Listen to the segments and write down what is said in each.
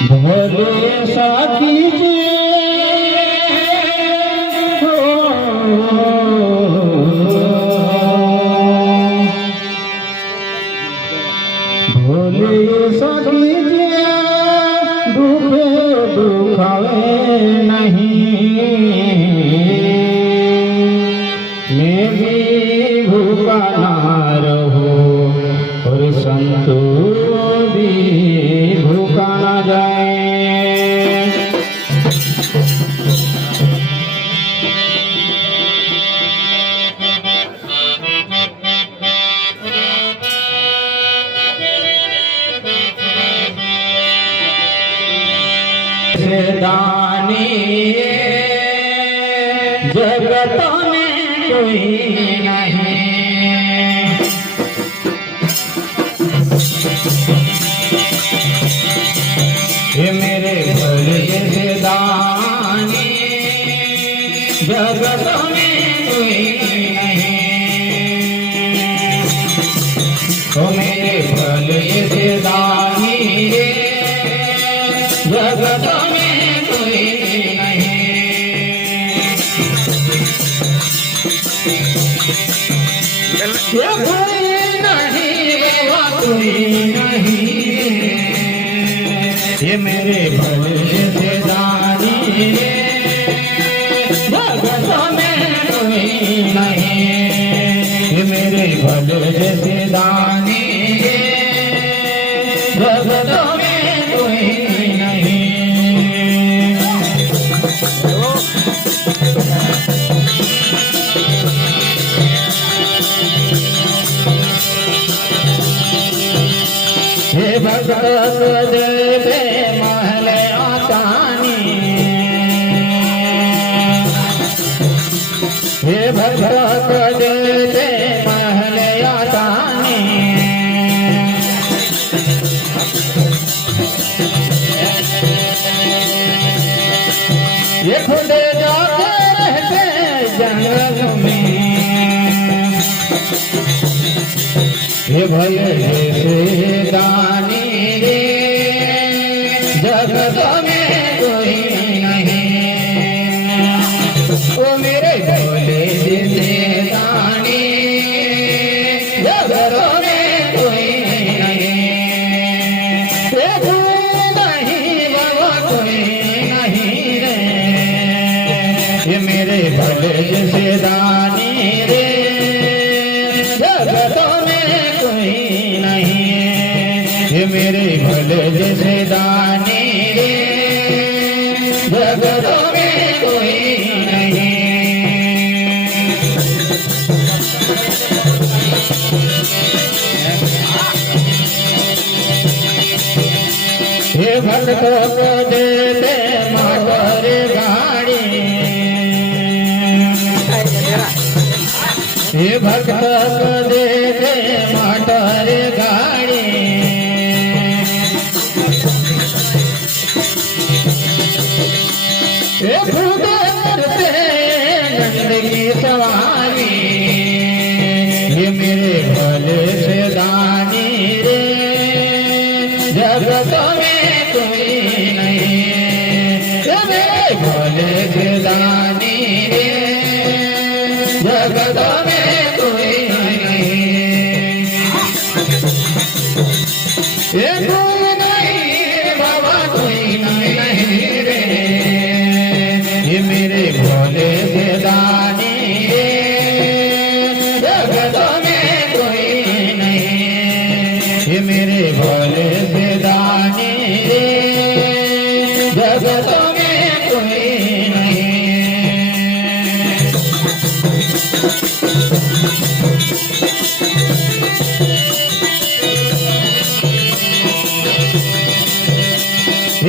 भोले साथी जी हो, भोले साथी जी दुखे दुखावे नहीं, मैं भी भूखा ना रहूं और संतो भी भूखा ना जाए। दानी जगत में कोई नहीं, ये मेरे भले से दानी जगत में कोई नहीं, तो मेरे भले से दानी जगत में कोई नहीं, ये कोई नहीं वो कोई नहीं, ये मेरे भले से दानी जगत में कोई नहीं, ये मेरे भले से दानी जगत में कोई नहीं। हे भगत देवे महल आतानी, हे भगत देवे महल आतानी, ये खुद जाते रहते जंगल में, ये भले से दानी रे जगत में कोई नहीं, ओ मेरे भले से दानी जगत में कोई नहीं, कोई नहीं बाबा कोई नहीं रे, ये मेरे भले से दानी रे जगत में कोई नहीं, ये मेरे भले से दानी रे जगत में कोई नहीं। हे भक्तों को देते मातर गाड़ी, हे भक्तों को देते मातर गाड़ी, हे खुद करते गंदगी सवारी, ये मेरे भले से दानी रे जगत में कोई नहीं, ये मेरे भले से दानी रे जगत में कोई नहीं, ये कोई नहीं बाबा कोई नहीं रे, ये मेरे भोले से दानी रे जगत में कोई नहीं, ये मेरे भोले से दानी रे जगत में कोई नहीं।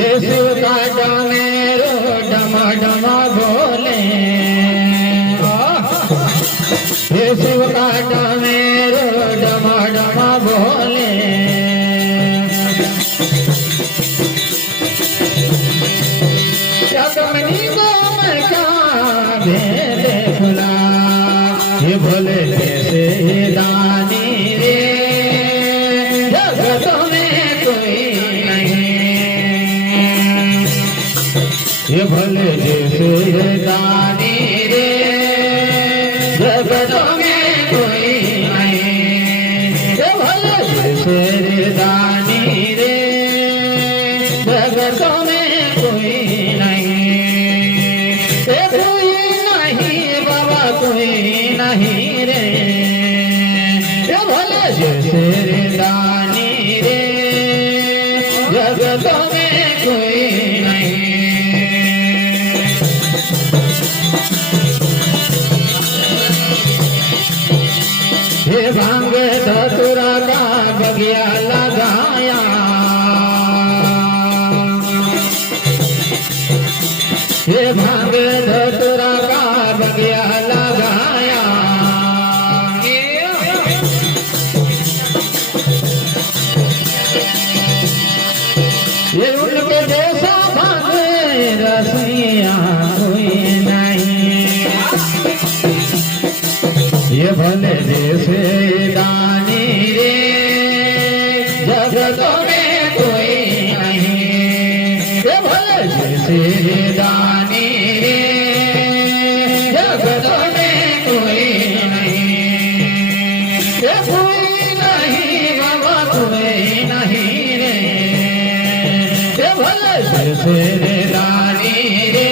ये शिव का डमरू डमा डमा बोले, ये शिव का डमरू डमा डमा बोले, कमनी को मैं क्या भेद खुला, ये भोले से दानी रे जगत में कोई नहीं, ये भले जैसे दानी रे जगत में कोई नहीं, ये भले जैसे दानी रे जगत में कोई नहीं, ये कोई नहीं बाबा कोई नहीं रे, ये भले जैसे दानी रे जगत में कोई नहीं। ये भांग धतुरा का बगिया लगाया, ये भांग धतुरा का बगिया लगाया, ये उनके जैसा भांग रसिया कोई नहीं, ये भले जैसे दानी रे जगत में कोई नहीं, ये भले जैसे दानी रे जगत में कोई नहीं, ये कोई नहीं बाबा कोई नहीं रे, ये भले जैसे दानी रे